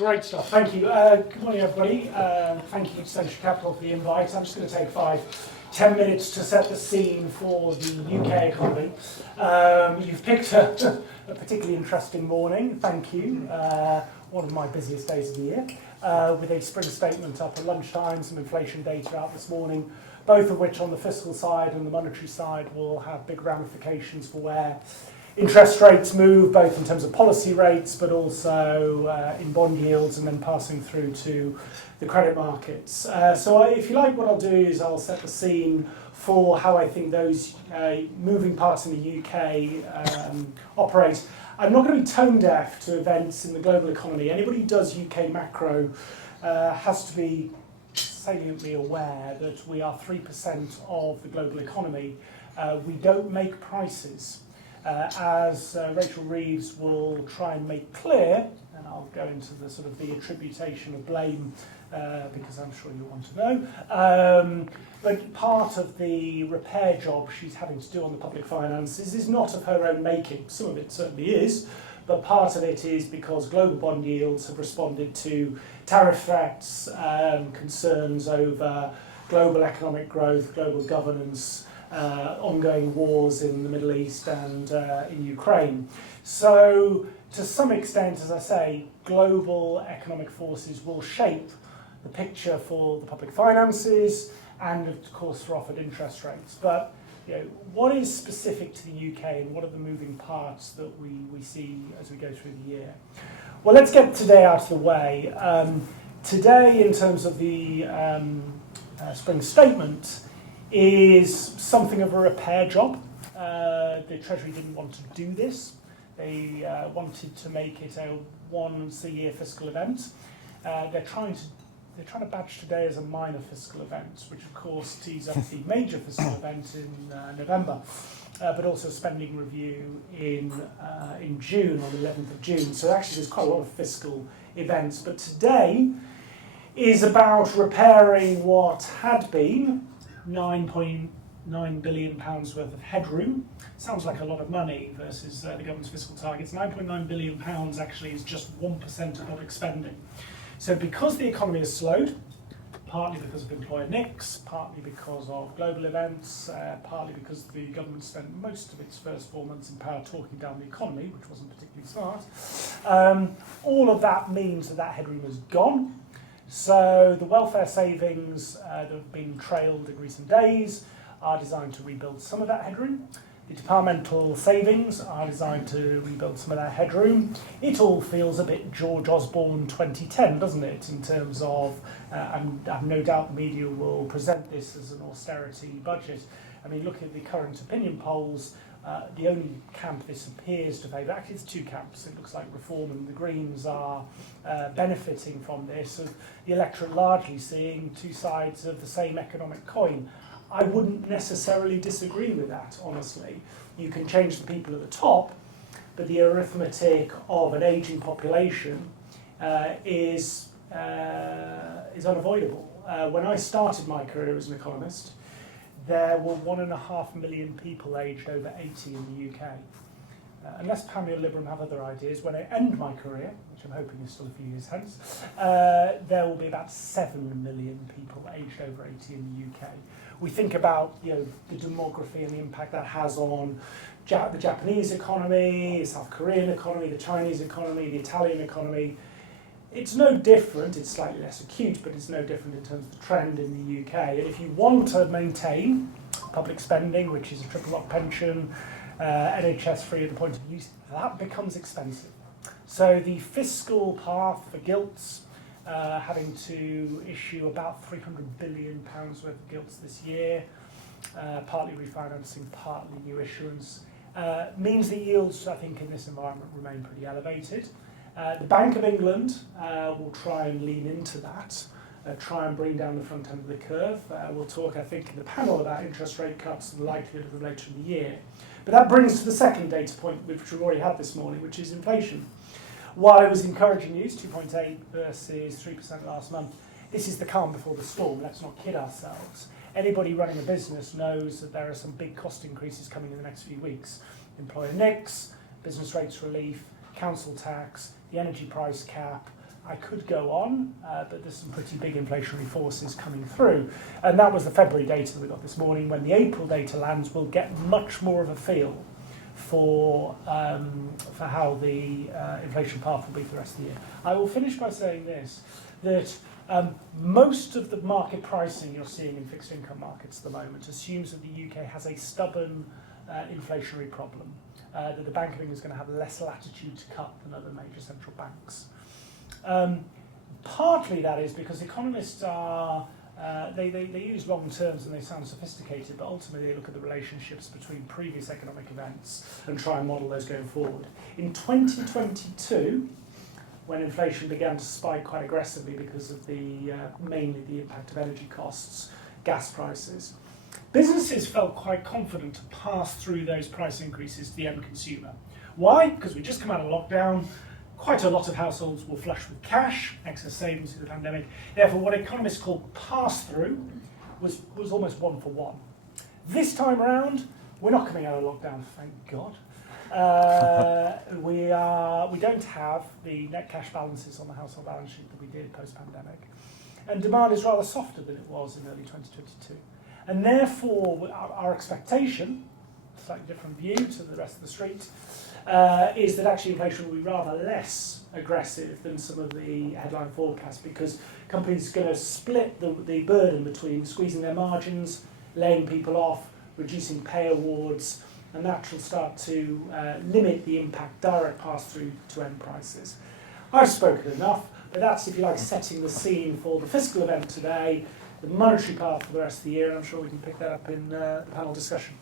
Great stuff, thank you. Good morning, everybody. Thank you to Central Capital for the invite. I'm just going to take 5-10 minutes to set the scene for the UK economy. You've picked a particularly interesting morning, thank you. One of my busiest days of the year, with a spring statement up at lunchtime, some inflation data out this morning, both of which on the fiscal side and the monetary side will have big ramifications for where interest rates move, both in terms of policy rates, but also in bond yields, and then passing through to the credit markets. So if you like, what I'll do is I'll set the scene for how I think those moving parts in the UK operate. I'm not going to be tone deaf to events in the global economy. Anybody who does UK macro has to be saliently aware that we are 3% of the global economy. We don't make prices. As Rachel Reeves will try and make clear, and I'll go into the sort of the attributation of blame because I'm sure you want to know. But part of the repair job she's having to do on the public finances is not of her own making. Some of it certainly is, but part of it is because global bond yields have responded to tariff threats, concerns over global economic growth, global governance, ongoing wars in the Middle East and in Ukraine. So to some extent, as I say, global economic forces will shape the picture for the public finances and of course for offered interest rates. But what is specific to the UK and what are the moving parts that we see as we go through the year? Well, let's get today out of the way. Today, in terms of the spring statement, is something of a repair job. The Treasury didn't want to do this. They wanted to make it a once-a-year fiscal event. They're trying to badge today as a minor fiscal event, which of course tees up the major fiscal event in November, but also a spending review in June, on the 11th of June. So actually there's quite a lot of fiscal events. But today is about repairing what had been £9.9 billion worth of headroom. Sounds like a lot of money versus the government's fiscal targets. £9.9 billion actually is just 1% of public spending. So because the economy has slowed, partly because of employer NICs, partly because of global events, partly because the government spent most of its first 4 months in power talking down the economy, which wasn't particularly smart, all of that means that headroom is gone. So the welfare savings that have been trailed in recent days are designed to rebuild some of that headroom. The departmental savings are designed to rebuild some of that headroom. It all feels a bit George Osborne 2010, doesn't it, in terms of, I have no doubt the media will present this as an austerity budget. I mean, look at the current opinion polls. The only camp this appears to favour, actually it's two camps, it looks like Reform and the Greens are benefiting from this, of the electorate largely seeing two sides of the same economic coin. I wouldn't necessarily disagree with that, honestly. You can change the people at the top, but the arithmetic of an ageing population is unavoidable. When I started my career as an economist, there were 1.5 million people aged over 80 in the UK. Unless Pamela Liberum have other ideas, when I end my career, which I'm hoping is still a few years hence, there will be about 7 million people aged over 80 in the UK. We think about the demography and the impact that has on the Japanese economy, the South Korean economy, the Chinese economy, the Italian economy. It's no different, it's slightly less acute, but it's no different in terms of the trend in the UK. And if you want to maintain public spending, which is a triple lock pension, NHS free at the point of use, that becomes expensive. So the fiscal path for gilts, having to issue about £300 billion worth of gilts this year, partly refinancing, partly new issuance, means the yields, I think, in this environment remain pretty elevated. The Bank of England will try and lean into that, try and bring down the front end of the curve. We'll talk, I think, in the panel about interest rate cuts and the likelihood of them later in the year. But that brings us to the second data point, which we've already had this morning, which is inflation. While it was encouraging news, 2.8 versus 3% last month, this is the calm before the storm. Let's not kid ourselves. Anybody running a business knows that there are some big cost increases coming in the next few weeks. Employer NICs, business rates relief, council tax, the energy price cap. I could go on, but there's some pretty big inflationary forces coming through. And that was the February data that we got this morning. When the April data lands, we'll get much more of a feel for how the inflation path will be for the rest of the year. I will finish by saying this, that most of the market pricing you're seeing in fixed income markets at the moment assumes that the UK has a stubborn inflationary problem, that the Bank of England is going to have less latitude to cut than other major central banks. Partly that is because economists are, they use long terms and they sound sophisticated, but ultimately they look at the relationships between previous economic events and try and model those going forward. In 2022, when inflation began to spike quite aggressively because of mainly the impact of energy costs, gas prices, businesses felt quite confident to pass through those price increases to the end consumer. Why? Because we just come out of lockdown. Quite a lot of households were flush with cash, excess savings through the pandemic. Therefore, what economists call pass-through was almost one for one. This time around, we're not coming out of lockdown, thank God. We don't have the net cash balances on the household balance sheet that we did post-pandemic. And demand is rather softer than it was in early 2022. And therefore, our expectation, slightly different view to the rest of the street, is that actually inflation will be rather less aggressive than some of the headline forecasts, because companies are going to split the burden between squeezing their margins, laying people off, reducing pay awards, and that will start to limit the impact direct pass-through to end prices. I've spoken enough, but that's, if you like, setting the scene for the fiscal event today, the monetary path for the rest of the year, and I'm sure we can pick that up in the panel discussion.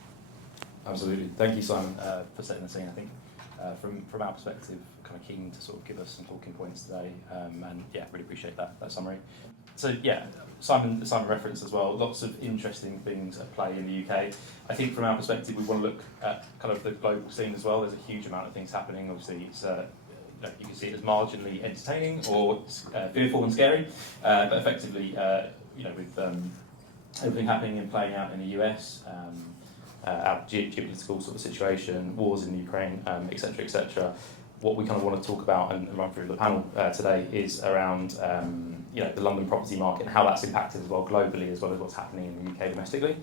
Absolutely. Thank you, Simon, for setting the scene. I think from our perspective, kind of keen to sort of give us some talking points today, and yeah, really appreciate that summary. So yeah, Simon referenced as well, lots of interesting things at play in the UK. I think from our perspective, we want to look at kind of the global scene as well. There's a huge amount of things happening. Obviously, it's you can see it as marginally entertaining or fearful and scary, but effectively, with everything happening and playing out in the US, our geopolitical sort of situation, wars in Ukraine, etc., etc. What we kind of want to talk about and run through the panel today is around the London property market and how that's impacted as well globally, as well as what's happening in the UK domestically.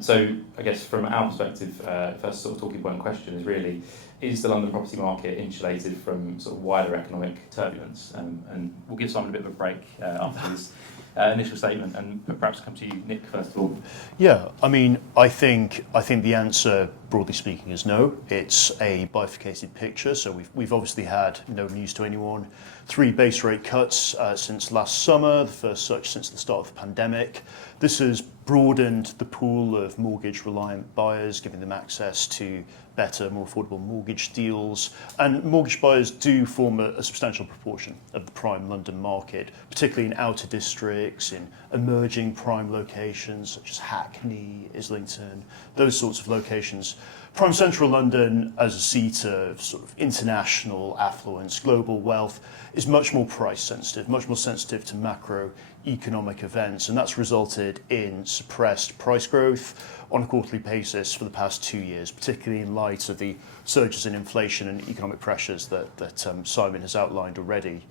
So I guess from our perspective, first sort of talking point question is really, is the London property market insulated from sort of wider economic turbulence? And we'll give Simon a bit of a break after his initial statement, and perhaps come to you, Nick, first of all. Yeah, I mean, I think the answer, broadly speaking, is no. It's a bifurcated picture. So we've obviously had, no news to anyone, 3 base rate cuts since last summer, the first such since the start of the pandemic. This has broadened the pool of mortgage-reliant buyers, giving them access to better, more affordable mortgage deals. And mortgage buyers do form a substantial proportion of the prime London market, particularly in outer districts, in emerging prime locations such as Hackney, Islington, those sorts of locations. Prime central London, as a seat of sort of international affluence, global wealth, is much more price sensitive, much more sensitive to macroeconomic events, and that's resulted in suppressed price growth on a quarterly basis for the past 2 years, particularly in light of the surges in inflation and economic pressures that Simon has outlined already.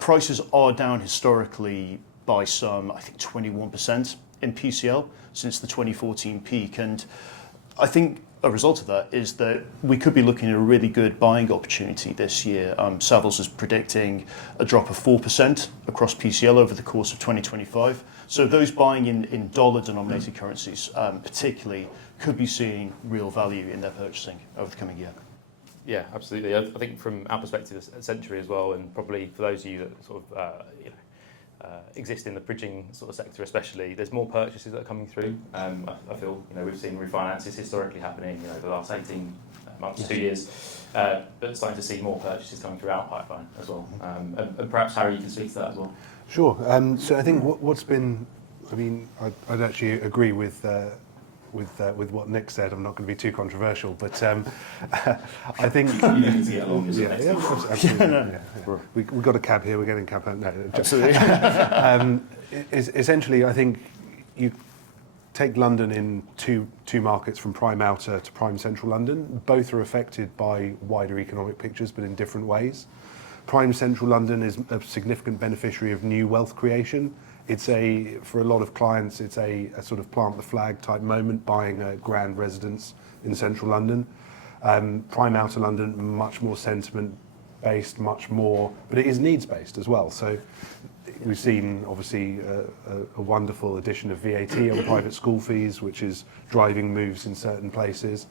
Prices are down historically by some, I think, 21% in PCL since the 2014 peak, and I think a result of that is that we could be looking at a really good buying opportunity this year. Savills is predicting a drop of 4% across PCL over the course of 2025. So those buying in dollar-denominated currencies, particularly, could be seeing real value in their purchasing over the coming year. Yeah, absolutely. I think from our perspective, a century as well, and probably for those of you that sort of exist in the bridging sort of sector especially, there's more purchases that are coming through. I feel, we've seen refinances historically happening, the last 18 months, 2 years, but starting to see more purchases coming through our pipeline as well. And perhaps, Harry, you can speak to that as well. Sure. So I think what's been, I'd actually agree with what Nick said. I'm not going to be too controversial, but I think you need to get along. absolutely. We've got a cab here. We're getting a cab home. No, Absolutely. Essentially, I think you take London in two markets, from prime outer to prime central London. Both are affected by wider economic pictures, but in different ways. Prime central London is a significant beneficiary of new wealth creation. For a lot of clients, it's a sort of plant the flag type moment, buying a grand residence in central London. Prime outer London, much more sentiment based, much more, but it is needs based as well. So we've seen obviously a wonderful addition of VAT on private school fees, which is driving moves in certain places.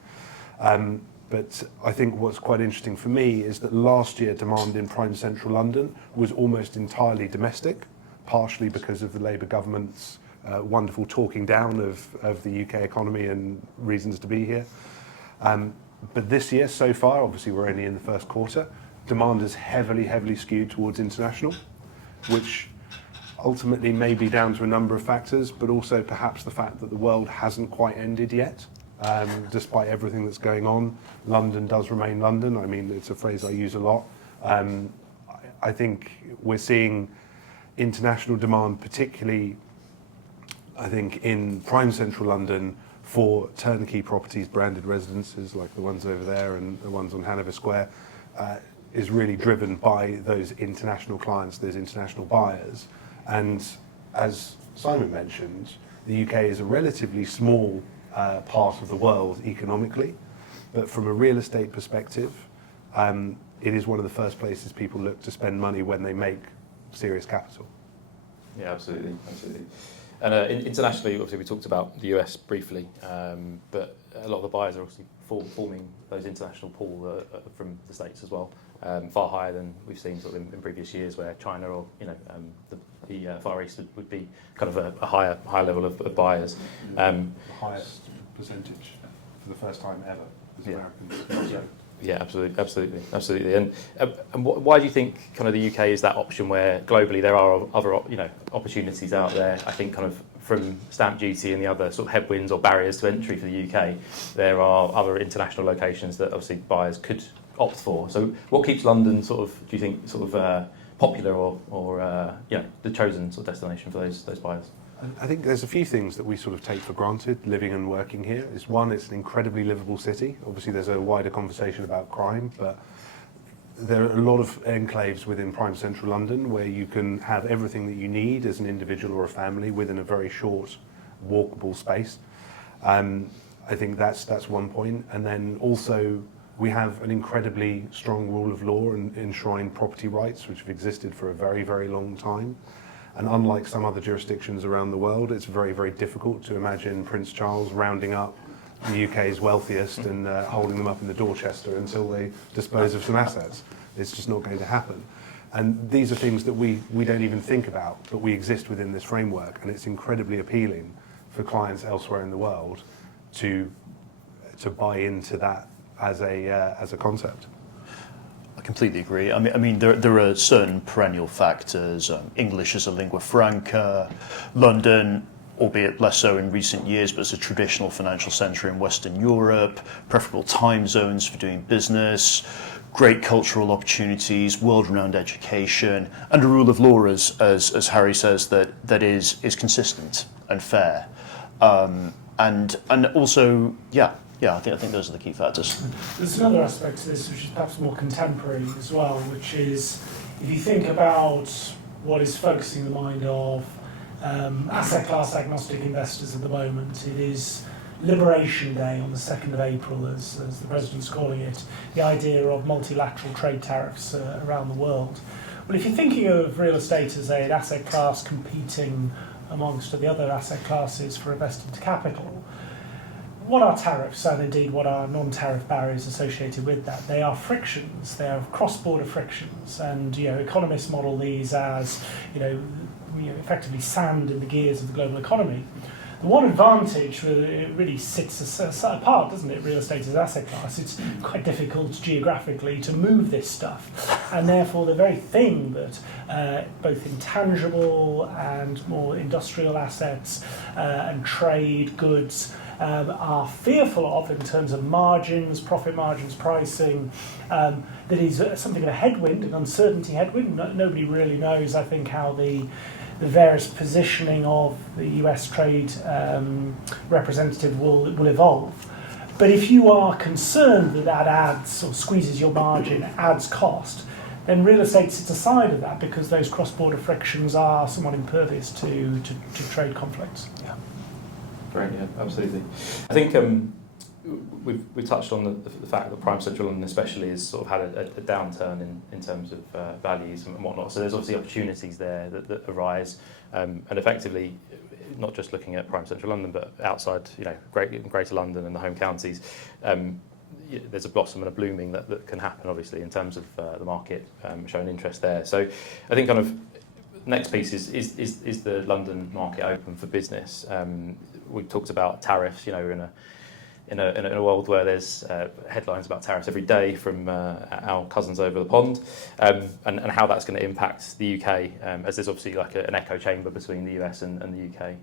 But I think what's quite interesting for me is that last year demand in prime central London was almost entirely domestic, partially because of the Labour government's wonderful talking down of the UK economy and reasons to be here. But this year so far, obviously we're only in the first quarter, demand is heavily skewed towards international, which ultimately may be down to a number of factors, but also perhaps the fact that the world hasn't quite ended yet. Despite everything that's going on, London does remain London. I mean, it's a phrase I use a lot. I think we're seeing international demand, particularly, I think, in prime central London for turnkey properties, branded residences like the ones over there and the ones on Hanover Square, is really driven by those international clients, those international buyers. And as Simon mentioned, the UK is a relatively small part of the world economically, but from a real estate perspective, it is one of the first places people look to spend money when they make serious capital. Yeah, absolutely. And internationally, obviously, we talked about the US briefly, but a lot of the buyers are obviously forming those international pool from the States as well, far higher than we've seen sort of in previous years, where China or the Far East would be kind of a higher level of buyers. The highest percentage for the first time ever as Americans. Yeah, absolutely. And why do you think kind of the UK is that option where globally there are other opportunities out there? I think kind of from stamp duty and the other sort of headwinds or barriers to entry for the UK, there are other international locations that obviously buyers could opt for. So what keeps London sort of, do you think, sort of popular or the chosen sort of destination for those buyers? I think there's a few things that we sort of take for granted living and working here. One, it's an incredibly livable city. Obviously there's a wider conversation about crime, but there are a lot of enclaves within prime central London where you can have everything that you need as an individual or a family within a very short walkable space. I think that's one point. And then also we have an incredibly strong rule of law and enshrined property rights, which have existed for a very long time. And unlike some other jurisdictions around the world, it's very difficult to imagine Prince Charles rounding up the UK's wealthiest and holding them up in the Dorchester until they dispose of some assets. It's just not going to happen. And these are things that we don't even think about, but we exist within this framework, and it's incredibly appealing for clients elsewhere in the world to buy into that as a concept. I completely agree. I mean, there are certain perennial factors. English as a lingua franca, London, albeit less so in recent years, but as a traditional financial centre in Western Europe, preferable time zones for doing business, great cultural opportunities, world-renowned education, and a rule of law, as Harry says, that is consistent and fair, and also, yeah, I think those are the key factors. There's another aspect to this which is perhaps more contemporary as well, which is if you think about what is focusing the mind of asset class agnostic investors at the moment, it is Liberation Day on the 2nd of April, as the President's calling it, the idea of multilateral trade tariffs around the world. Well, if you're thinking of real estate as an asset class competing amongst the other asset classes for invested capital, what are tariffs, and indeed what are non-tariff barriers associated with that? They are frictions. They are cross-border frictions, and economists model these as effectively sand in the gears of the global economy. The one advantage, it really sits apart, doesn't it, real estate as an asset class? It's quite difficult geographically to move this stuff, and therefore the very thing that both intangible and more industrial assets and trade goods are fearful of in terms of margins, profit margins, pricing, that is something of a headwind, an uncertainty headwind. Nobody really knows, I think, how the various positioning of the US trade representative will evolve. But if you are concerned that adds or squeezes your margin, adds cost, then real estate sits aside of that because those cross-border frictions are somewhat impervious to trade conflicts. Yeah. Great, yeah, absolutely. I think we touched on the fact that prime central London especially has sort of had a downturn in terms of values and whatnot. So there's obviously opportunities there that arise, and effectively, not just looking at prime central London, but outside, Greater London and the home counties. There's a blossom and a blooming that can happen, obviously, in terms of the market showing interest there. So I think kind of next piece is the London market open for business. We talked about tariffs. We're in a world where there's headlines about tariffs every day from our cousins over the pond, and how that's going to impact the UK, as there's obviously like an echo chamber between the US and the UK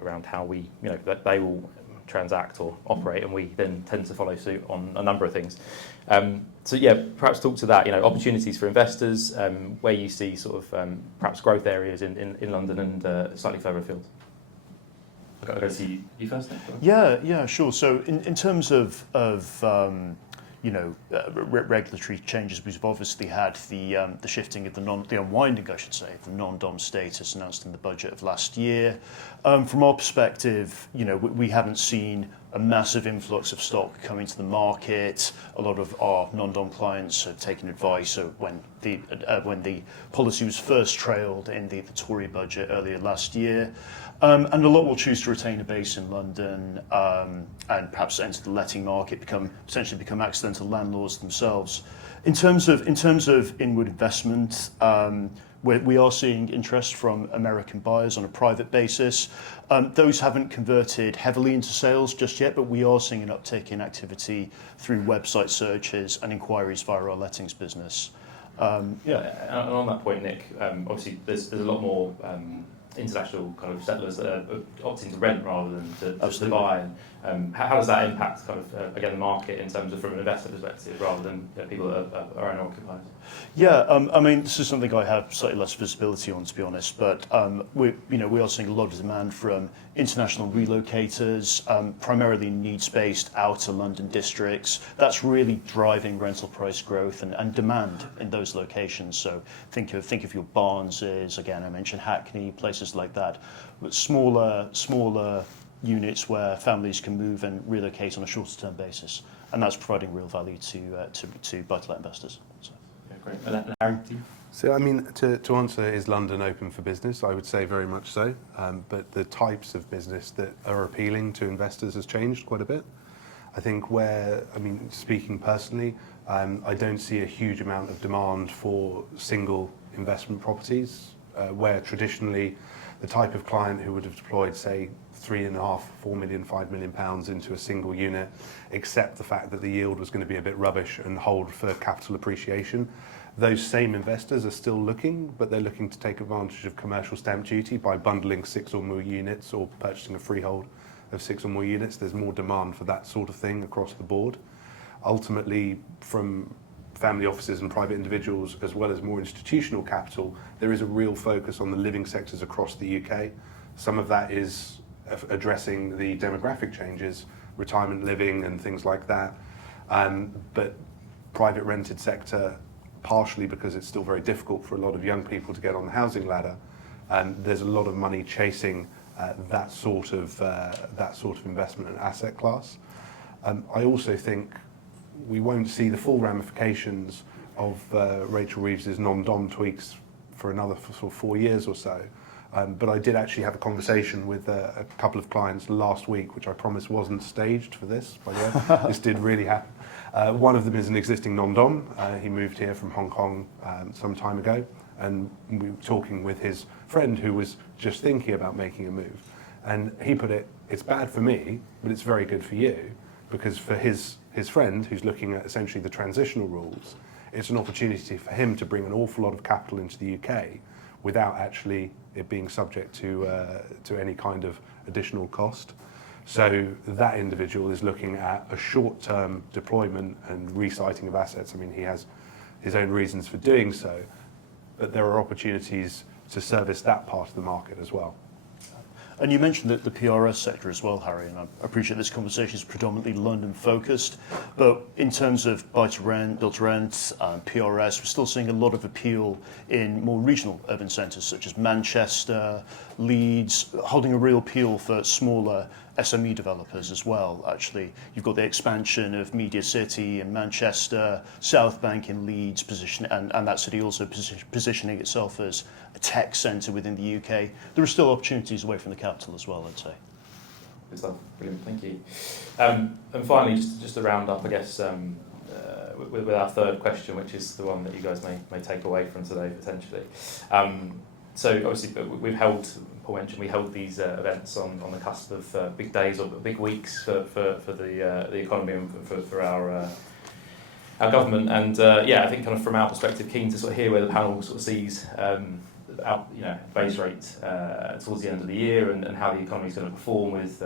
around how we, that they will transact or operate, and we then tend to follow suit on a number of things. So yeah, perhaps talk to that, opportunities for investors, where you see sort of perhaps growth areas in London and slightly further afield. I'll go to you first then. Yeah, sure. So in terms of regulatory changes, we've obviously had the shifting of the unwinding, I should say, of the non-dom status announced in the budget of last year. From our perspective, we haven't seen a massive influx of stock coming to the market. A lot of our non-dom clients have taken advice when the policy was first trailed in the Tory budget earlier last year. And a lot will choose to retain a base in London and perhaps enter the letting market, potentially become accidental landlords themselves. In terms of inward investment, we are seeing interest from American buyers on a private basis. Those haven't converted heavily into sales just yet, but we are seeing an uptick in activity through website searches and inquiries via our lettings business. Yeah, and on that point, Nick, obviously there's a lot more international kind of settlers that are opting to rent rather than to buy. How does that impact kind of again the market in terms of from an investor perspective rather than people that are owner occupiers? Yeah, I mean this is something I have slightly less visibility on, to be honest. But we are seeing a lot of demand from international relocators, primarily needs-based outer London districts. That's really driving rental price growth and demand in those locations. So think of your Barneses, again I mentioned Hackney, places like that, but smaller units where families can move and relocate on a shorter term basis, and that's providing real value to buy-to-let investors. So. Yeah, great. And Harry, to you? So, I mean, to answer, is London open for business? I would say very much so. But the types of business that are appealing to investors has changed quite a bit. I think speaking personally, I don't see a huge amount of demand for single investment properties, where traditionally the type of client who would have deployed, say, 3.5, 4 million, 5 million pounds into a single unit, accept the fact that the yield was going to be a bit rubbish and hold for capital appreciation. Those same investors are still looking, but they're looking to take advantage of commercial stamp duty by bundling 6 or more units or purchasing a freehold of 6 or more units. There's more demand for that sort of thing across the board. Ultimately, from family offices and private individuals, as well as more institutional capital, there is a real focus on the living sectors across the UK. Some of that is addressing the demographic changes, retirement living and things like that. But private rented sector, partially because it's still very difficult for a lot of young people to get on the housing ladder, there's a lot of money chasing that sort of investment and asset class. I also think we won't see the full ramifications of Rachel Reeves's non-dom tweaks for another sort of 4 years or so. But I did actually have a conversation with a couple of clients last week, which I promise wasn't staged for this, by the way. This did really happen. One of them is an existing non-dom. He moved here from Hong Kong some time ago, and we were talking with his friend who was just thinking about making a move. And he put it, it's bad for me, but it's very good for you, because for his friend, who's looking at essentially the transitional rules, it's an opportunity for him to bring an awful lot of capital into the UK without actually it being subject to any kind of additional cost. So that individual is looking at a short-term deployment and resiting of assets. I mean, he has his own reasons for doing so, but there are opportunities to service that part of the market as well. And you mentioned that the PRS sector as well, Harry, and I appreciate this conversation is predominantly London-focused, but in terms of buy-to-rent, build-to-rent, PRS, we're still seeing a lot of appeal in more regional urban centres such as Manchester, Leeds, holding a real appeal for smaller SME developers as well, actually. You've got the expansion of Media City in Manchester, South Bank in Leeds, and that city also positioning itself as a tech centre within the UK. There are still opportunities away from the capital as well, I'd say. Good stuff. Brilliant. Thank you. And finally, just to round up, I guess, with our third question, which is the one that you guys may take away from today, potentially. So obviously, we've held, Paul mentioned, we held these events on the cusp of big days or big weeks for the economy and for our government. And I think kind of from our perspective, keen to sort of hear where the panel sort of sees base rate towards the end of the year and how the economy is going to perform with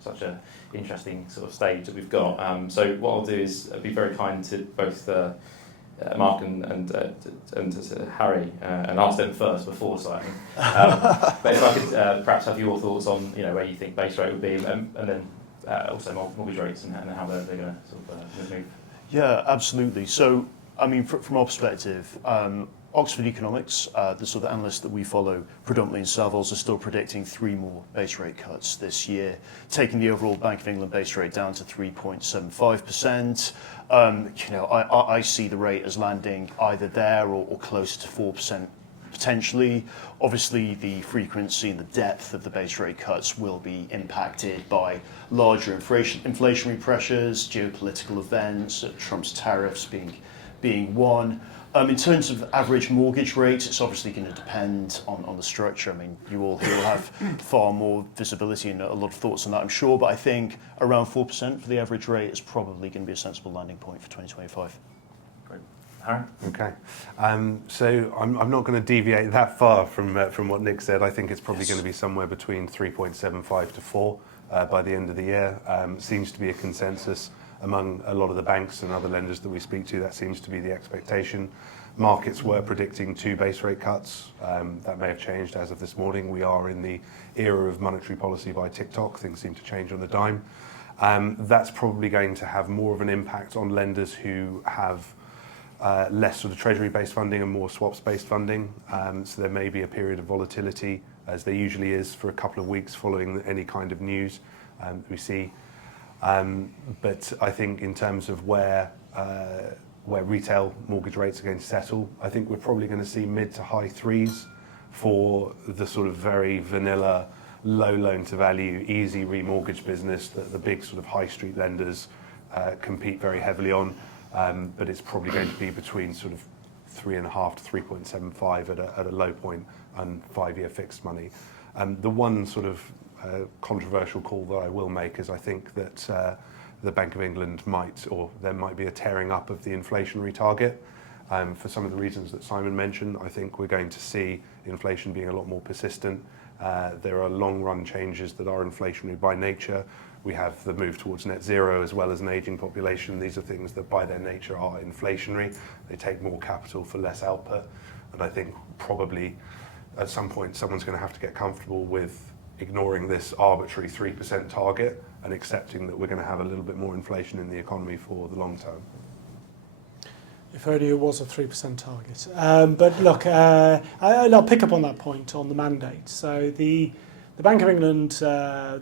such a interesting sort of stage that we've got. So what I'll do is be very kind to both Mark and Harry and ask them first before Simon. But if I could perhaps have your thoughts on where you think base rate would be, and then also mortgage rates and how they're going to sort of move. Yeah, absolutely. So, I mean, from our perspective, Oxford Economics, the sort of analysts that we follow predominantly in Savills, are still predicting 3 more base rate cuts this year, taking the overall Bank of England base rate down to 3.75%. I see the rate as landing either there or close to 4% potentially. Obviously, the frequency and the depth of the base rate cuts will be impacted by larger inflationary pressures, geopolitical events, Trump's tariffs being one. In terms of average mortgage rates, it's obviously going to depend on the structure. I mean, you all here will have far more visibility and a lot of thoughts on that, I'm sure, but I think around 4% for the average rate is probably going to be a sensible landing point for 2025. Great. Harry? Okay. So I'm not going to deviate that far from what Nick said. I think it's probably going to be somewhere between 3.75 to 4 by the end of the year. Seems to be a consensus among a lot of the banks and other lenders that we speak to. That seems to be the expectation. Markets were predicting 2 base rate cuts. That may have changed as of this morning. We are in the era of monetary policy by TikTok. Things seem to change on a dime. That's probably going to have more of an impact on lenders who have less sort of treasury-based funding and more swaps-based funding. So there may be a period of volatility, as there usually is for a couple of weeks following any kind of news we see. But I think in terms of where retail mortgage rates are going to settle, I think we're probably going to see mid to high 3s for the sort of very vanilla, low loan to value, easy remortgage business that the big sort of high street lenders compete very heavily on. But it's probably going to be between sort of 3.5 to 3.75 at a low point and 5-year fixed money. The one sort of controversial call that I will make is I think that the Bank of England there might be a tearing up of the inflationary target. For some of the reasons that Simon mentioned, I think we're going to see inflation being a lot more persistent. There are long-run changes that are inflationary by nature. We have the move towards net zero as well as an ageing population. These are things that by their nature are inflationary. They take more capital for less output. And I think probably at some point someone's going to have to get comfortable with ignoring this arbitrary 3% target and accepting that we're going to have a little bit more inflation in the economy for the long term. If only it was a 3% target. But look, I'll pick up on that point on the mandate. So the Bank of England,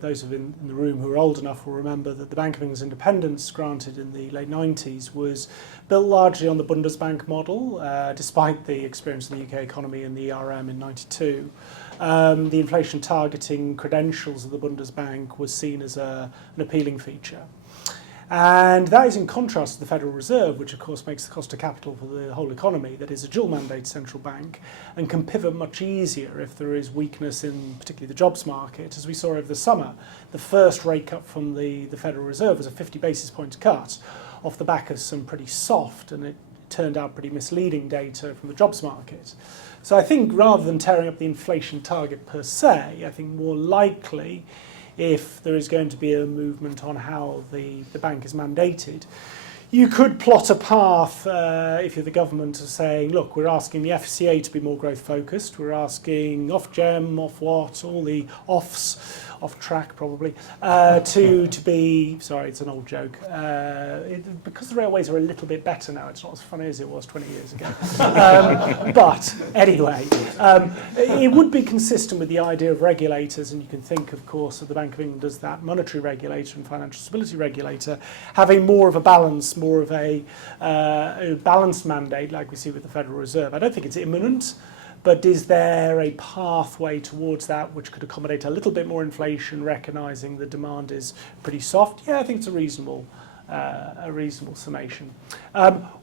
those of in the room who are old enough will remember that the Bank of England's independence granted in the late 90s was built largely on the Bundesbank model, despite the experience of the UK economy and the ERM in 92. The inflation targeting credentials of the Bundesbank was seen as an appealing feature. And that is in contrast to the Federal Reserve, which of course makes the cost of capital for the whole economy, that is a dual mandate central bank, and can pivot much easier if there is weakness in particularly the jobs market. As we saw over the summer, the first rate cut from the Federal Reserve was a 50 basis point cut off the back of some pretty soft, and it turned out pretty misleading data from the jobs market. So I think rather than tearing up the inflation target per se, I think more likely, if there is going to be a movement on how the bank is mandated, You could plot a path if you're the government of saying, look, we're asking the FCA to be more growth focused. We're asking Ofgem, Ofwat, all the offs, off track probably, to be, sorry, it's an old joke, because the railways are a little bit better now, it's not as funny as it was 20 years ago. But anyway, it would be consistent with the idea of regulators, and you can think, of course, of the Bank of England as that monetary regulator and financial stability regulator, having more of a balance, more of a balanced mandate like we see with the Federal Reserve. I don't think it's imminent, but is there a pathway towards that which could accommodate a little bit more inflation, recognising the demand is pretty soft? Yeah, I think it's a reasonable summation.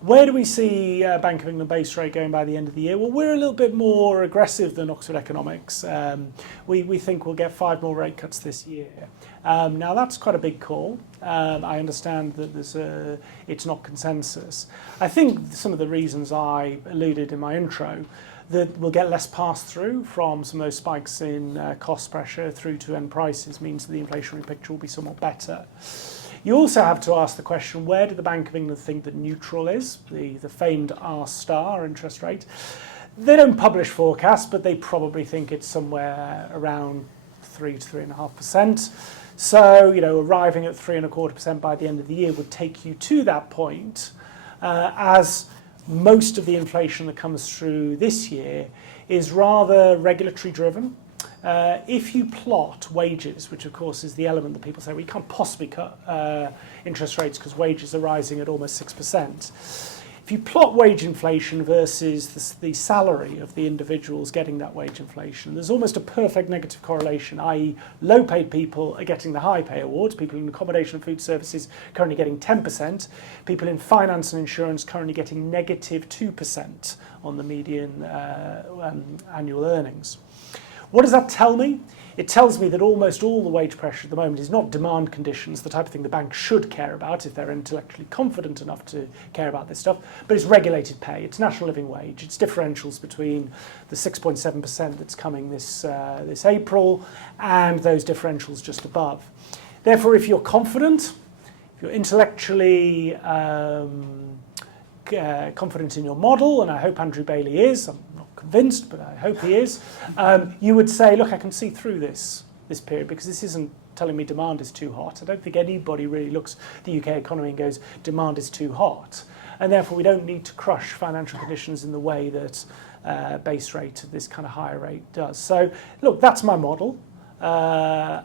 Where do we see Bank of England base rate going by the end of the year? Well, we're a little bit more aggressive than Oxford Economics. We think we'll get 5 more rate cuts this year. Now, that's quite a big call. I understand that it's not consensus. I think some of the reasons I alluded in my intro, that we'll get less pass-through from some of those spikes in cost pressure through to end prices means that the inflationary picture will be somewhat better. You also have to ask the question, where do the Bank of England think that neutral is, the famed R* interest rate? They don't publish forecasts, but they probably think it's somewhere around 3 to 3.5%. So, arriving at 3.25% by the end of the year would take you to that point, as most of the inflation that comes through this year is rather regulatory driven. If you plot wages, which of course is the element that people say, well, you can't possibly cut interest rates because wages are rising at almost 6%. If you plot wage inflation versus the salary of the individuals getting that wage inflation, there's almost a perfect negative correlation, i.e. low paid people are getting the high pay awards, people in accommodation and food services currently getting 10%, people in finance and insurance currently getting negative 2% on the median annual earnings. What does that tell me? It tells me that almost all the wage pressure at the moment is not demand conditions, the type of thing the bank should care about if they're intellectually confident enough to care about this stuff, but it's regulated pay, it's national living wage, it's differentials between the 6.7% that's coming this April and those differentials just above. Therefore, if you're confident, if you're intellectually confident in your model, and I hope Andrew Bailey is, I'm not convinced, but I hope he is, you would say, look, I can see through this period because this isn't telling me demand is too hot. I don't think anybody really looks at the UK economy and goes, demand is too hot. And therefore, we don't need to crush financial conditions in the way that base rate at this kind of higher rate does. So, look, that's my model. I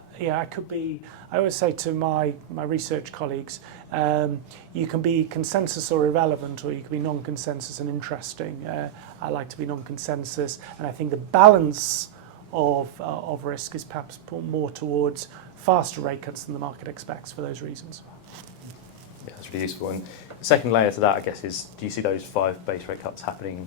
always say to my research colleagues, you can be consensus or irrelevant, or you can be non-consensus and interesting. I like to be non-consensus, and I think the balance of risk is perhaps more towards faster rate cuts than the market expects for those reasons. Yeah, that's really useful. And the second layer to that, I guess, is do you see those 5 base rate cuts happening,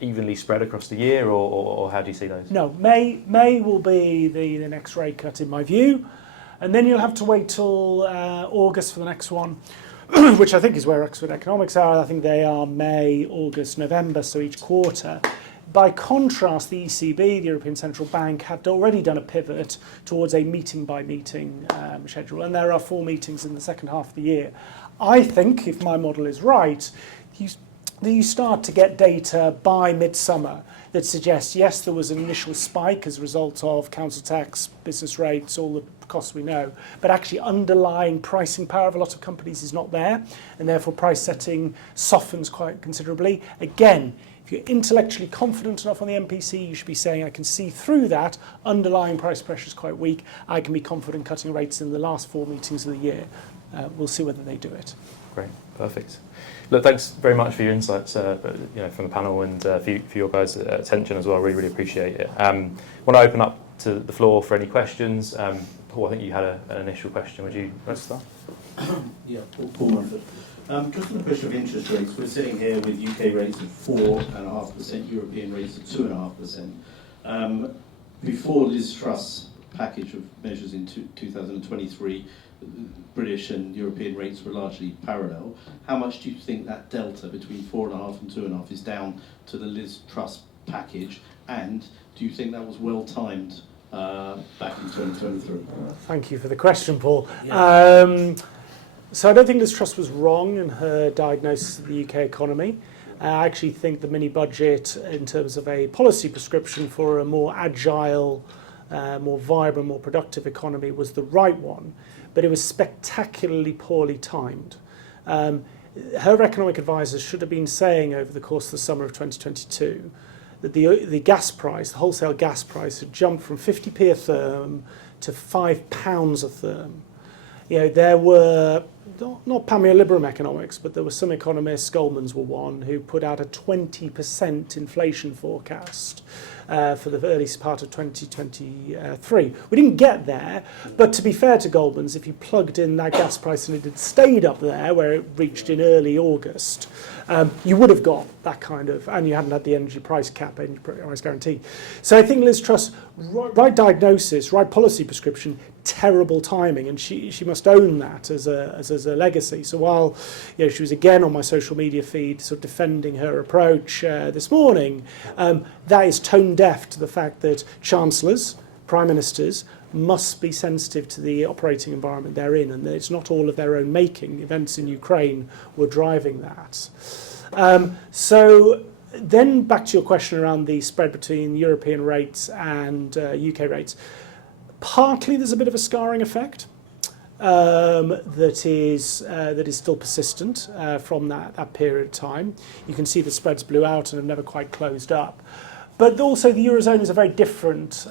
evenly spread across the year, or how do you see those? No, May will be the next rate cut in my view, and then you'll have to wait till August for the next one, which I think is where Oxford Economics are. I think they are May, August, November, so each quarter. By contrast, the ECB, the European Central Bank, had already done a pivot towards a meeting-by-meeting schedule, and there are 4 meetings in the second half of the year. I think, if my model is right, you start to get data by midsummer that suggests, yes, there was an initial spike as a result of council tax, business rates, all the costs we know, but actually underlying pricing power of a lot of companies is not there, and therefore price setting softens quite considerably. Again, if you're intellectually confident enough on the MPC, you should be saying, I can see through that, underlying price pressure is quite weak, I can be confident cutting rates in the last 4 meetings of the year. We'll see whether they do it. Great, perfect. Look, thanks very much for your insights from the panel and for your guys' attention as well. Really, really appreciate it. Want to open up to the floor for any questions. Paul, I think you had an initial question. Would you like to start? Yeah, Paul Mumford. Just on the question of interest rates, we're sitting here with UK rates at 4.5%, European rates at 2.5%. Before Liz Truss' package of measures in 2023, British and European rates were largely parallel. How much do you think that delta between 4.5 and 2.5 is down to the Liz Truss package? And do you think that was well timed back in 2023? Thank you for the question, Paul. Yeah. So I don't think Liz Truss was wrong in her diagnosis of the UK economy. I actually think the mini budget, in terms of a policy prescription for a more agile, more vibrant, more productive economy, was the right one, but it was spectacularly poorly timed. Her economic advisors should have been saying over the course of the summer of 2022 that the gas price, the wholesale gas price, had jumped from 50p a therm to £5 a therm. You know, there were, not Pamela Liberum economics, but there were some economists, Goldman's were one, who put out a 20% inflation forecast for the early part of 2023. We didn't get there, but to be fair to Goldman's, if you plugged in that gas price and it had stayed up there where it reached in early August, you would have got that kind of, and you hadn't had the energy price cap, energy price guarantee. So I think Liz Truss, right diagnosis, right policy prescription, terrible timing, and she must own that as a legacy. So while she was again on my social media feed sort of defending her approach this morning, that is tone deaf to the fact that chancellors, prime ministers, must be sensitive to the operating environment they're in, and that it's not all of their own making. Events in Ukraine were driving that. So then back to your question around the spread between European rates and UK rates. Partly there's a bit of a scarring effect that is still persistent from that period of time. You can see the spreads blew out and have never quite closed up. But also the Eurozone is a very different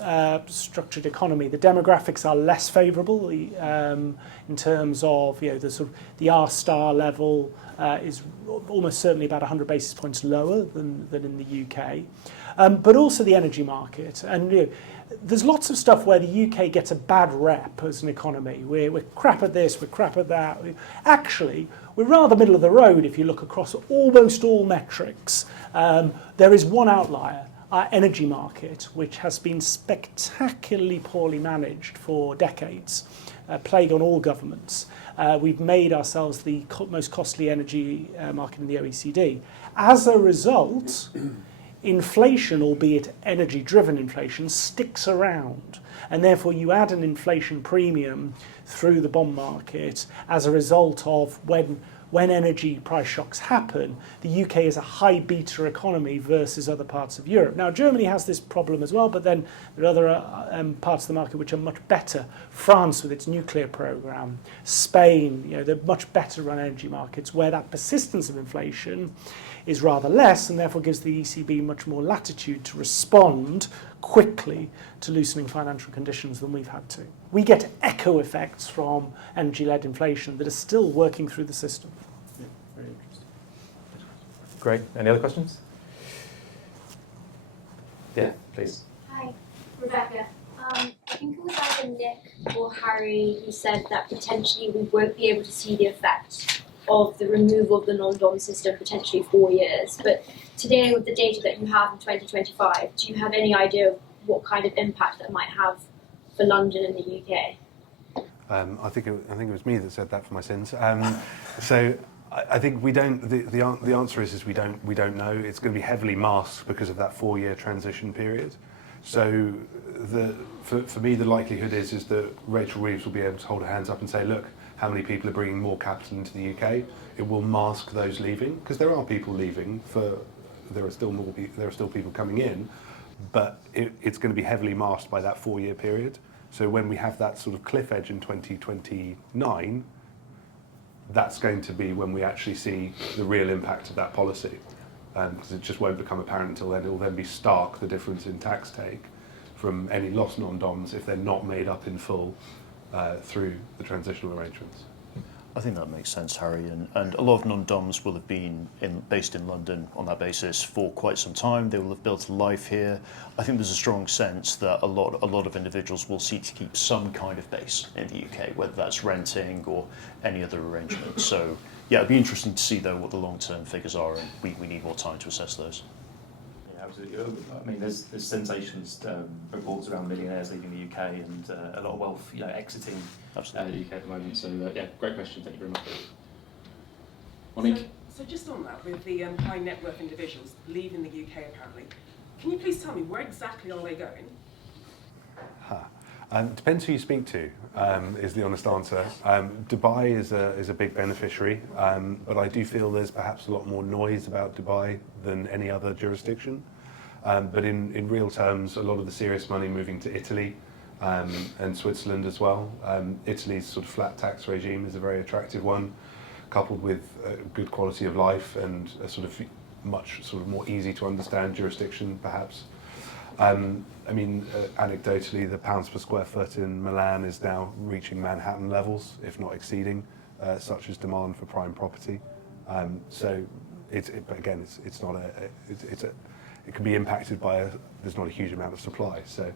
structured economy. The demographics are less favourable in terms of the R star level is almost certainly about 100 basis points lower than in the UK. But also the energy market. And there's lots of stuff where the UK gets a bad rep as an economy. We're crap at this, we're crap at that. Actually, we're rather middle of the road if you look across almost all metrics. There is one outlier, our energy market, which has been spectacularly poorly managed for decades, plague on all governments. We've made ourselves the most costly energy market in the OECD. As a result, inflation, albeit energy-driven inflation, sticks around. And therefore you add an inflation premium through the bond market as a result of when energy price shocks happen, the UK is a high beta economy versus other parts of Europe. Now, Germany has this problem as well, but then there are other parts of the market which are much better. France with its nuclear program, Spain, they're much better run energy markets where that persistence of inflation is rather less, and therefore gives the ECB much more latitude to respond quickly to loosening financial conditions than we've had to. We get echo effects from energy-led inflation that are still working through the system. Yeah, very interesting. Great. Any other questions? Yeah, please. Hi, Rebecca. I think it was either Nick or Harry who said that potentially we won't be able to see the effect of the removal of the non-dom system potentially 4 years. But today, with the data that you have in 2025, do you have any idea of what kind of impact that might have for London and the UK? I think it was me that said that for my sins. So I think we don't. The answer is we don't know. It's going to be heavily masked because of that 4-year transition period. So for me, the likelihood is that Rachel Reeves will be able to hold her hands up and say, look, how many people are bringing more capital into the UK? It will mask those leaving, because there are people leaving. There are still people coming in, but it's going to be heavily masked by that 4-year period. So when we have that sort of cliff edge in 2029, that's going to be when we actually see the real impact of that policy, because it just won't become apparent until then. It will then be stark, the difference in tax take from any lost non-doms if they're not made up in full through the transitional arrangements. I think that makes sense, Harry, and a lot of non-doms will have been based in London on that basis for quite some time. They will have built a life here. I think there's a strong sense that a lot of individuals will seek to keep some kind of base in the UK, whether that's renting or any other arrangement. So yeah, it'd be interesting to see though what the long-term figures are, and we need more time to assess those. Absolutely. I mean, there's sensationalist reports around millionaires leaving the UK and a lot of wealth, exiting the UK at the moment. So, yeah, great question. Thank you very much. Monique? So just on that, with the high net worth individuals leaving the UK apparently, can you please tell me where exactly are they going? Depends who you speak to, is the honest answer. Dubai is a big beneficiary, but I do feel there's perhaps a lot more noise about Dubai than any other jurisdiction. But in real terms, a lot of the serious money moving to Italy and Switzerland as well. Italy's sort of flat tax regime is a very attractive one, coupled with good quality of life and a sort of much sort of more easy to understand jurisdiction, perhaps. Anecdotally, the pounds per square foot in Milan is now reaching Manhattan levels, if not exceeding, such as demand for prime property. So, it can be impacted by there's not a huge amount of supply. So,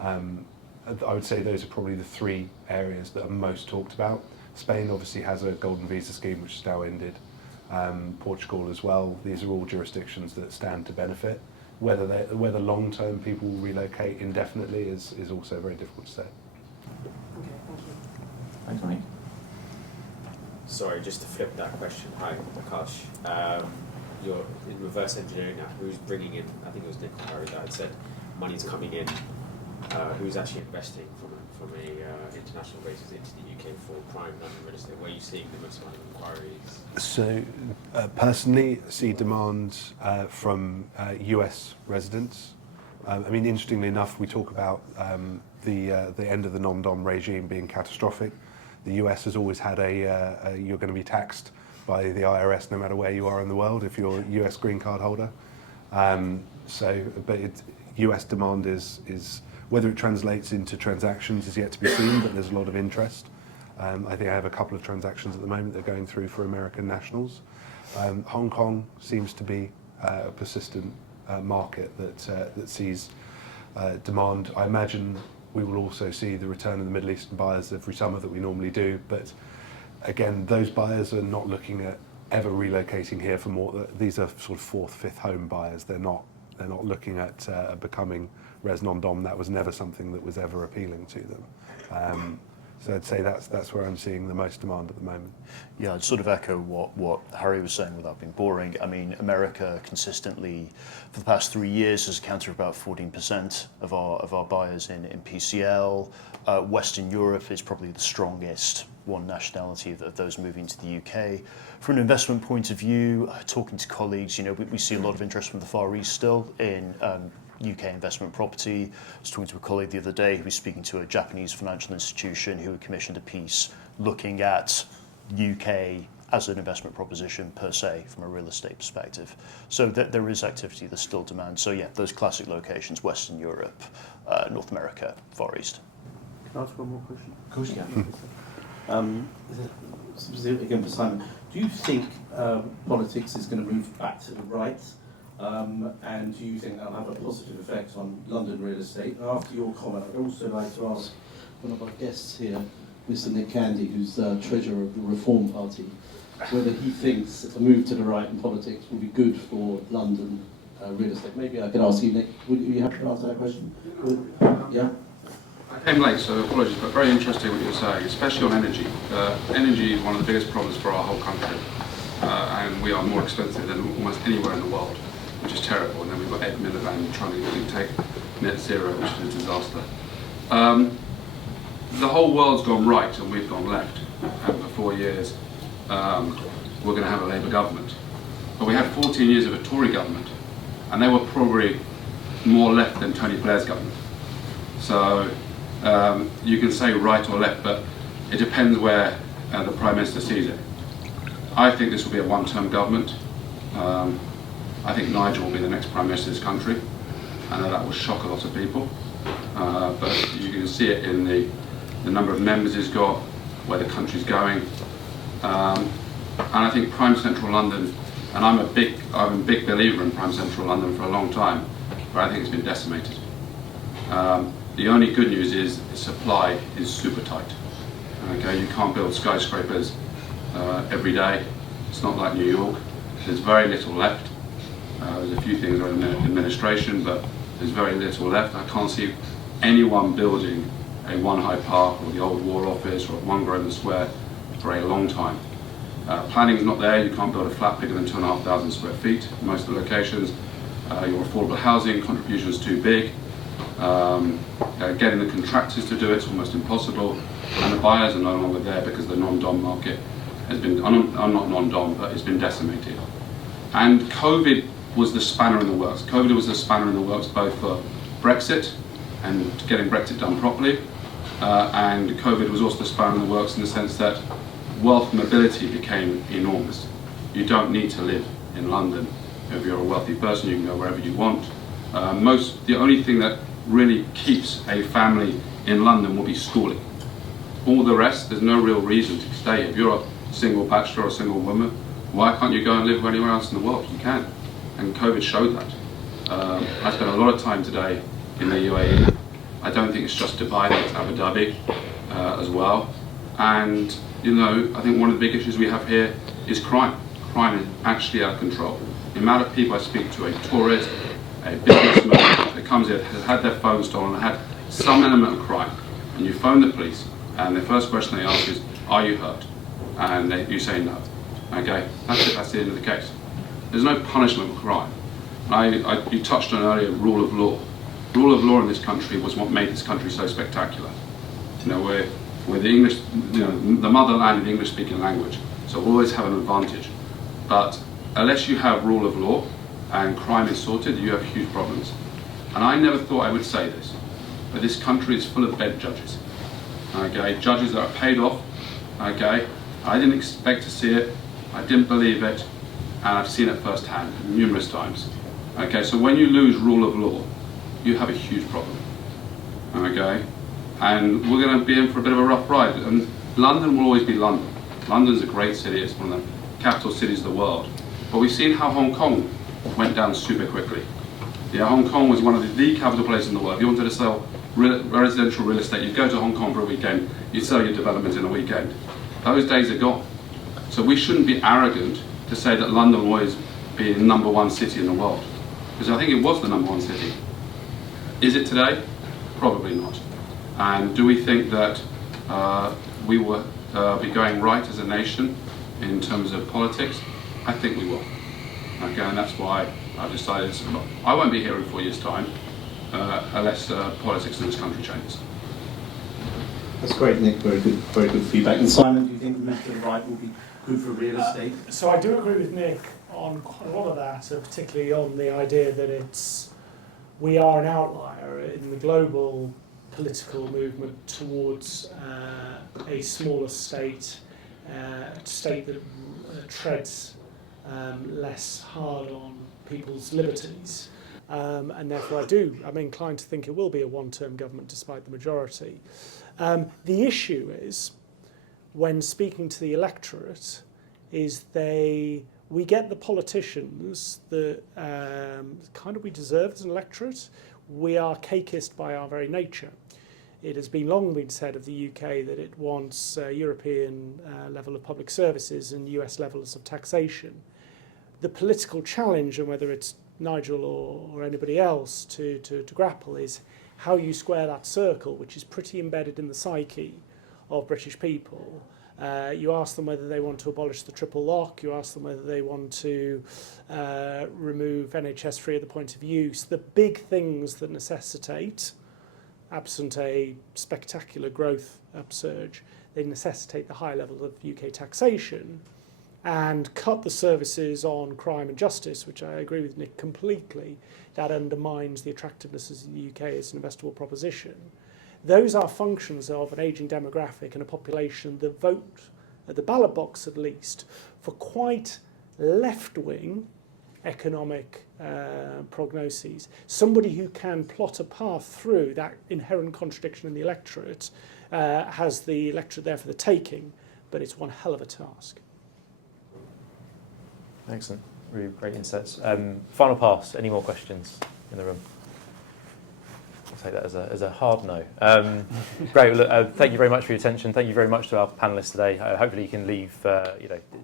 I would say those are probably the three areas that are most talked about. Spain obviously has a golden visa scheme which is now ended. Portugal as well. These are all jurisdictions that stand to benefit. Whether long-term people will relocate indefinitely is also very difficult to say. Okay, thank you. Thanks, Monique. Sorry, just to flip that question. Hi, Akash. You're in reverse engineering now. Who's bringing in? I think it was Nick or Harry that had said money's coming in. Who's actually investing from international bases into the UK for prime London real estate? Where are you seeing the most amount of inquiries? So, personally, see demand from US residents. Interestingly enough, we talk about the end of the non-dom regime being catastrophic. The US has always had you're going to be taxed by the IRS no matter where you are in the world if you're a US green card holder. US demand is whether it translates into transactions is yet to be seen, but there's a lot of interest. I think I have a couple of transactions at the moment that are going through for American nationals. Hong Kong seems to be a persistent market that sees demand. I imagine we will also see the return of the Middle Eastern buyers every summer that we normally do, but again, those buyers are not looking at ever relocating here for more. These are sort of fourth, fifth home buyers. They're not looking at becoming res non-dom. That was never something that was ever appealing to them. So I'd say that's where I'm seeing the most demand at the moment. Yeah, I'd sort of echo what Harry was saying without being boring. I mean, America consistently, for the past 3 years, has accounted for about 14% of our buyers in PCL. Western Europe is probably the strongest one nationality of those moving to the UK. From an investment point of view, talking to colleagues, we see a lot of interest from the Far East still in UK investment property. I was talking to a colleague the other day who was speaking to a Japanese financial institution who had commissioned a piece looking at UK as an investment proposition per se from a real estate perspective. So there is activity, there's still demand. So yeah, those classic locations, Western Europe, North America, Far East. Can I ask one more question? Of course you can. Again for Simon, do you think politics is going to move back to the right? And do you think that'll have a positive effect on London real estate? And after your comment, I'd also like to ask one of our guests here, Mr. Nick Candy, who's treasurer of the Reform Party, whether he thinks a move to the right in politics will be good for London real estate. Maybe I could ask you, Nick, would you have to answer that question? Yeah? I came late, so apologies, but very interesting what you're saying, especially on energy. Energy is one of the biggest problems for our whole country, and we are more expensive than almost anywhere in the world, which is terrible. And then we've got Ed Miliband trying to take net zero, which is a disaster. The whole world's gone right and we've gone left, and for 4 years we're going to have a Labour government. But we had 14 years of a Tory government, and they were probably more left than Tony Blair's government. So you can say right or left, but it depends where the Prime Minister sees it. I think this will be a one-term government. I think Nigel will be the next Prime Minister of this country. I know that will shock a lot of people, but you can see it in the number of members he's got, where the country's going. And I think Prime Central London, and I'm a big believer in Prime Central London for a long time, but I think it's been decimated. The only good news is supply is super tight. Okay, you can't build skyscrapers every day. It's not like New York. There's very little left. There's a few things in administration, but there's very little left. I can't see anyone building a One Hyde Park or the old War Office or One Grosvenor Square for a long time. Planning's not there. You can't build a flat bigger than 2,500 square feet in most of the locations. Your affordable housing contribution is too big. Getting the contractors to do it's almost impossible, and the buyers are no longer there because the non-dom market has been, not non-dom, but it's been decimated. And COVID was the spanner in the works. COVID was the spanner in the works both for Brexit and getting Brexit done properly, and COVID was also the spanner in the works in the sense that wealth mobility became enormous. You don't need to live in London. If you're a wealthy person, you can go wherever you want. The only thing that really keeps a family in London will be schooling. All the rest, there's no real reason to stay. If you're a single bachelor or a single woman, why can't you go and live anywhere else in the world? You can. And COVID showed that. I spent a lot of time today in the UAE. I don't think it's just Dubai, it's Abu Dhabi as well. And I think one of the big issues we have here is crime. Crime is actually out of control. The amount of people I speak to, a tourist, a businessman that comes here, has had their phone stolen, had some element of crime, and you phone the police, and the first question they ask is, are you hurt? And you say no. Okay, that's it, that's the end of the case. There's no punishment for crime. You touched on earlier rule of law. Rule of law in this country was what made this country so spectacular. We're the English, the motherland of the English-speaking language, so we'll always have an advantage. But unless you have rule of law and crime is sorted, you have huge problems. And I never thought I would say this, but this country is full of bed judges. Okay, judges that are paid off. Okay, I didn't expect to see it, I didn't believe it, and I've seen it firsthand numerous times. Okay, so when you lose rule of law, you have a huge problem. Okay, and we're going to be in for a bit of a rough ride. And London will always be London. London's a great city, it's one of the capital cities of the world. But we've seen how Hong Kong went down super quickly. Yeah, Hong Kong was one of the capital places in the world. If you wanted to sell residential real estate, you'd go to Hong Kong for a weekend, you'd sell your development in a weekend. Those days are gone. So we shouldn't be arrogant to say that London will always be the #1 city in the world. Because I think it was the #1 city. Is it today? Probably not. And do we think that we will be going right as a nation in terms of politics? I think we will. Okay, and that's why I've decided I won't be here in 4 years' time unless politics in this country changes. That's great, Nick. Very good feedback. And Simon, do you think the move to the right will be good for real estate? So I do agree with Nick on quite a lot of that, particularly on the idea that we are an outlier in the global political movement towards a smaller state, a state that treads less hard on people's liberties. And therefore I'm inclined to think it will be a one-term government despite the majority. The issue is, when speaking to the electorate, is we get the politicians that we deserve as an electorate. We are cakeist by our very nature. It has long been said of the UK that it wants a European level of public services and US levels of taxation. The political challenge, and whether it's Nigel or anybody else to grapple, is how you square that circle, which is pretty embedded in the psyche of British people. You ask them whether they want to abolish the triple lock, you ask them whether they want to remove NHS free at the point of use. The big things that necessitate, absent a spectacular growth upsurge, they necessitate the high level of UK taxation and cut the services on crime and justice, which I agree with Nick completely. That undermines the attractiveness of the UK as an investable proposition. Those are functions of an ageing demographic and a population that vote, at the ballot box at least, for quite left-wing economic prognoses. Somebody who can plot a path through that inherent contradiction in the electorate has the electorate there for the taking, but it's one hell of a task. Excellent. Really great insights. Final pass. Any more questions in the room? I'll take that as a hard no. Great. Well, look, thank you very much for your attention. Thank you very much to our panellists today. Hopefully you can leave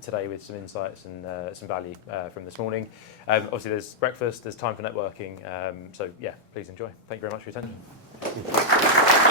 today with some insights and some value from this morning. Obviously there's breakfast, there's time for networking. So yeah, please enjoy. Thank you very much for your attention.